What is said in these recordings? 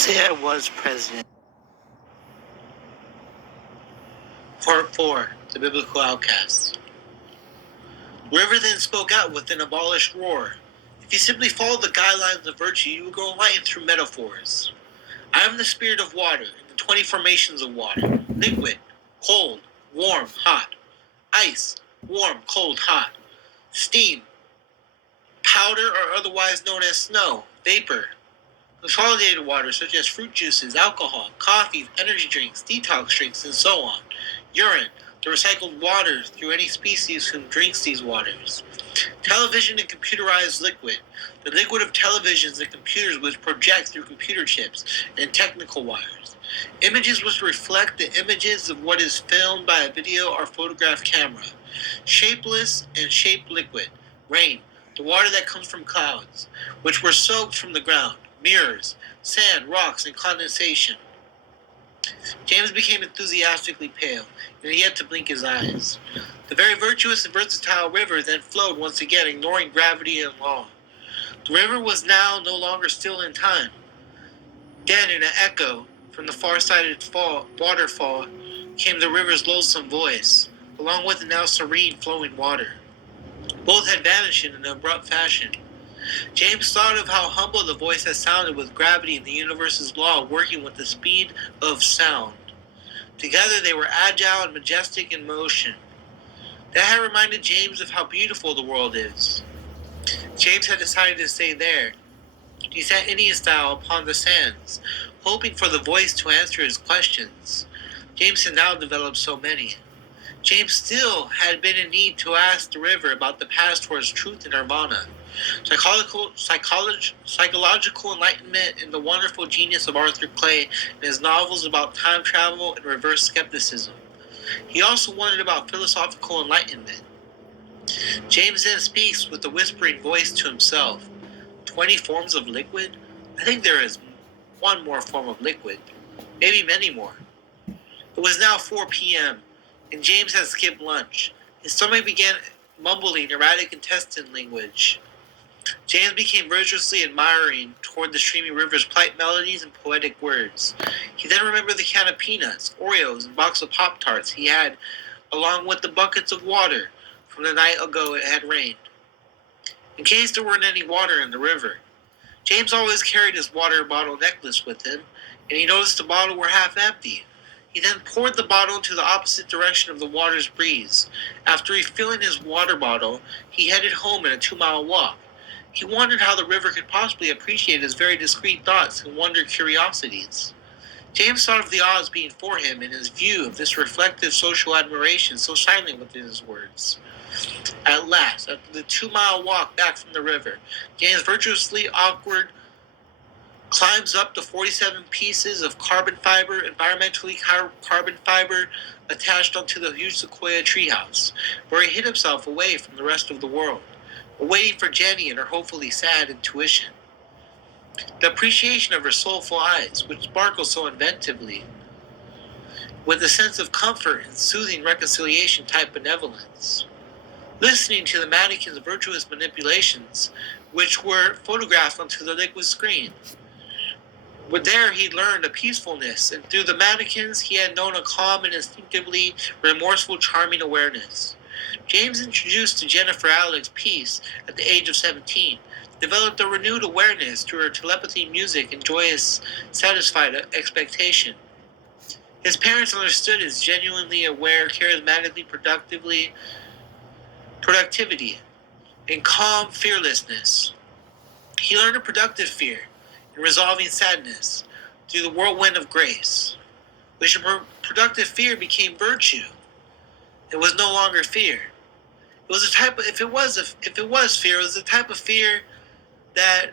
Say I was president. Part 4. The Biblical Outcast. The river then spoke out with an abolished roar. If you simply follow the guidelines of virtue, you will go enlightened through metaphors. I am the spirit of water, in the 20 formations of water. Liquid, cold, warm, hot. Ice, warm, cold, hot. Steam, powder or otherwise known as snow. Vapor, consolidated water such as fruit juices, alcohol, coffee, energy drinks, detox drinks, and so on. Urine, the recycled water through any species who drinks these waters. Television and computerized liquid, the liquid of televisions and computers which project through computer chips and technical wires. Images which reflect the images of what is filmed by a video or photograph camera. Shapeless and shaped liquid. Rain, the water that comes from clouds, which were soaked from the ground. Mirrors, sand, rocks, and condensation. James became enthusiastically pale, and he had to blink his eyes. The very virtuous and versatile river then flowed once again, ignoring gravity and law. The river was now no longer still in time. Then, in an echo from the far-sided waterfall, came the river's loathsome voice, along with the now serene flowing water. Both had vanished in an abrupt fashion. James thought of how humble the voice had sounded with gravity and the universe's law working with the speed of sound. Together they were agile and majestic in motion. That had reminded James of how beautiful the world is. James had decided to stay there. He sat Indian style upon the sands, hoping for the voice to answer his questions. James had now developed so many. James still had been in need to ask the river about the path towards truth and nirvana. Psychological enlightenment and the wonderful genius of Arthur Clay and his novels about time travel and reverse skepticism. He also wondered about philosophical enlightenment. James then speaks with a whispering voice to himself. 20 forms of liquid? I think there is one more form of liquid. Maybe many more. It was now 4 p.m., and James had skipped lunch. His stomach began mumbling erratic intestine language. James became virtuously admiring toward the streaming river's polite melodies and poetic words. He then remembered the can of peanuts, Oreos, and box of Pop-Tarts he had, along with the buckets of water from the night ago it had rained. In case there weren't any water in the river. James always carried his water bottle necklace with him, and he noticed the bottle were half empty. He then poured the bottle into the opposite direction of the water's breeze. After refilling his water bottle, he headed home in a 2-mile walk. He wondered how the river could possibly appreciate his very discreet thoughts and wondered curiosities. James thought of the odds being for him in his view of this reflective social admiration so silent within his words. At last, after the 2-mile walk back from the river, James virtuously awkward climbs up the 47 pieces of carbon fiber, environmentally carbon fiber, attached onto the huge sequoia treehouse, where he hid himself away from the rest of the world, waiting for Jenny and her hopefully sad intuition. The appreciation of her soulful eyes, which sparkled so inventively, with a sense of comfort and soothing reconciliation type benevolence. Listening to the mannequin's virtuous manipulations, which were photographed onto the liquid screen. There he learned a peacefulness, and through the mannequins he had known a calm and instinctively remorseful charming awareness. James, introduced to Jennifer Alex peace at the age of 17, developed a renewed awareness through her telepathy, music, and joyous, satisfied expectation. His parents understood his genuinely aware, charismatically productivity, and calm fearlessness. He learned a productive fear in resolving sadness through the whirlwind of grace, which productive fear became virtue. It was no longer fear. It was a type of, if it was fear, it was the type of fear that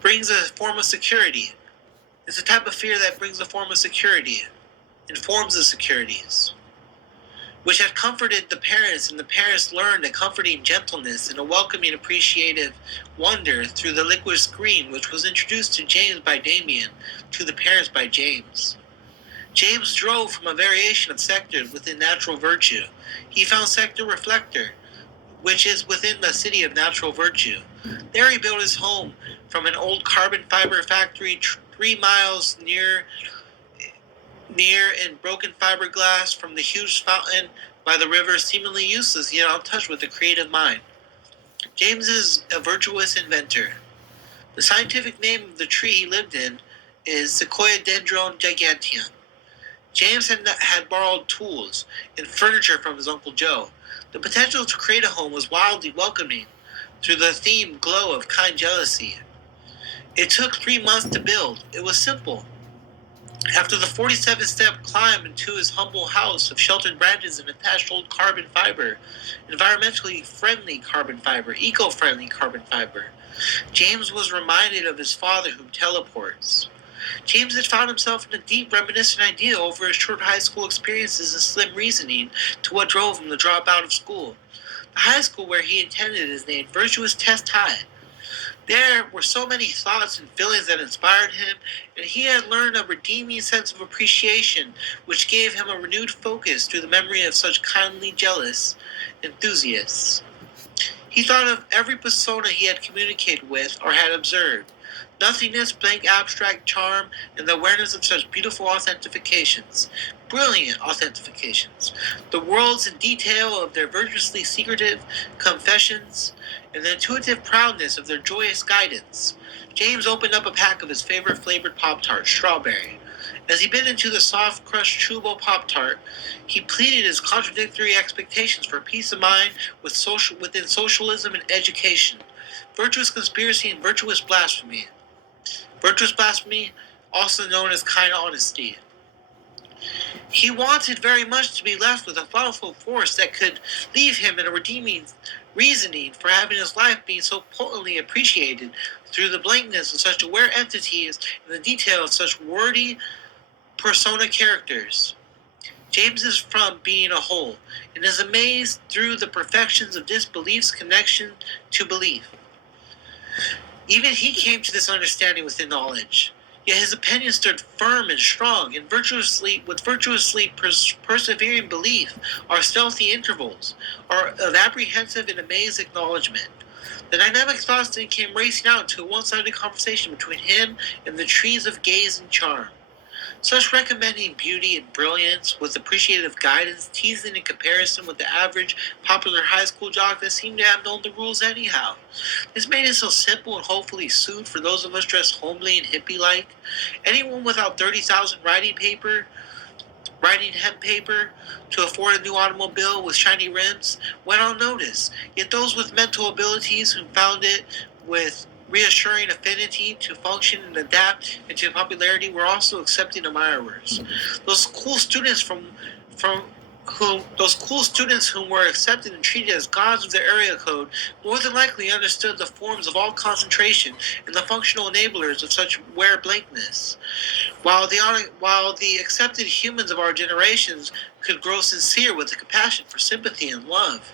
brings a form of security. It's a type of fear that brings a form of security, informs the securities, which had comforted the parents, and the parents learned a comforting gentleness and a welcoming appreciative wonder through the liquid screen, which was introduced to James by Damien, to the parents by James. James drove from a variation of sectors within natural virtue. He found sector reflector, which is within the city of natural virtue. There he built his home from an old carbon fiber factory 3 miles near and broken fiberglass from the huge fountain by the river, seemingly useless yet untouched with a creative mind. James is a virtuous inventor. The scientific name of the tree he lived in is Sequoiadendron giganteum. James had borrowed tools and furniture from his Uncle Joe. The potential to create a home was wildly welcoming through the themed glow of kind jealousy. It took 3 months to build. It was simple. After the 47-step climb into his humble house of sheltered branches and attached old carbon fiber, environmentally friendly carbon fiber, eco-friendly carbon fiber, James was reminded of his father who teleports. James had found himself in a deep reminiscent idea over his short high school experiences and slim reasoning to what drove him to drop out of school. The high school where he attended is named Virtuous Test High. There were so many thoughts and feelings that inspired him, and he had learned a redeeming sense of appreciation, which gave him a renewed focus through the memory of such kindly jealous enthusiasts. He thought of every persona he had communicated with or had observed. Nothingness, blank abstract charm, and the awareness of such beautiful authentications. Brilliant authentications. The worlds in detail of their virtuously secretive confessions, and the intuitive proudness of their joyous guidance. James opened up a pack of his favorite flavored Pop-Tart, strawberry. As he bit into the soft, crushed chewable Pop-Tart, he pleaded his contradictory expectations for peace of mind within socialism and education. Virtuous conspiracy and virtuous blasphemy. Virtuous blasphemy, also known as kind honesty. He wanted very much to be left with a thoughtful force that could leave him in a redeeming reasoning for having his life being so potently appreciated through the blankness of such aware entities and the detail of such wordy persona characters. James is from being a whole, and is amazed through the perfections of disbelief's connection to belief. Even he came to this understanding within knowledge. Yet his opinion stood firm and strong, and with virtuously persevering belief, are stealthy intervals, are of apprehensive and amazed acknowledgement. The dynamic thoughts then came racing out into a one-sided conversation between him and the trees of gaze and charm. Such recommending beauty and brilliance with appreciative guidance, teasing in comparison with the average popular high school jock that seemed to have known the rules anyhow. This made it so simple and hopefully suited for those of us dressed homely and hippie-like. Anyone without 30,000 writing hemp paper to afford a new automobile with shiny rims went unnoticed, yet those with mental abilities who found it with reassuring affinity to function and adapt into popularity were also accepting admirers. Those cool students whom were accepted and treated as gods of their area code more than likely understood the forms of all concentration and the functional enablers of such aware blankness. While the accepted humans of our generations could grow sincere with a compassion for sympathy and love.